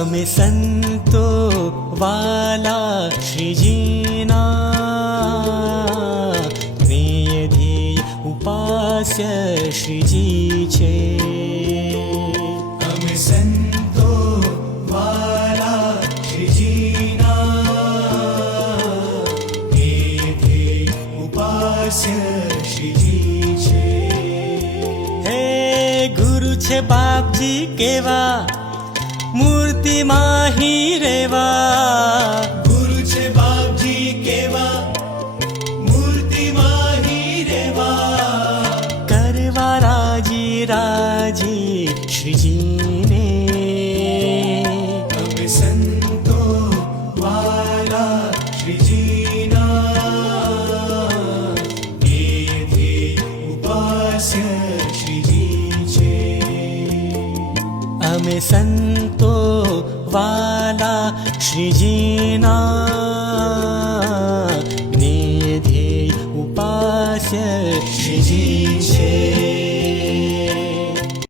અમે સંતો વાલા શ્રીજીના જ્ઞેય ઉપાસ્ય શ્રીજી છે. અમે સંતો વાલા શ્રીજીના જ્ઞેય ઉપાસ્ય શ્રીજી છે. હે ગુરુ છે બાપજી કેવા મૂર્તિમાં હી રેવા. ગુરુ છે બાપજી કેવા મૂર્તિમાં હી રેવા. કરવા રાજી રાજી શ્રીજીને. અમે સંતો વાલા શ્રીજીના જ્ઞેય ઉપાસ્ય શ્રીજી છે. અમે સંતો વાલા શ્રીજીના જ્ઞેય ઉપાસ્ય શ્રીજી છે.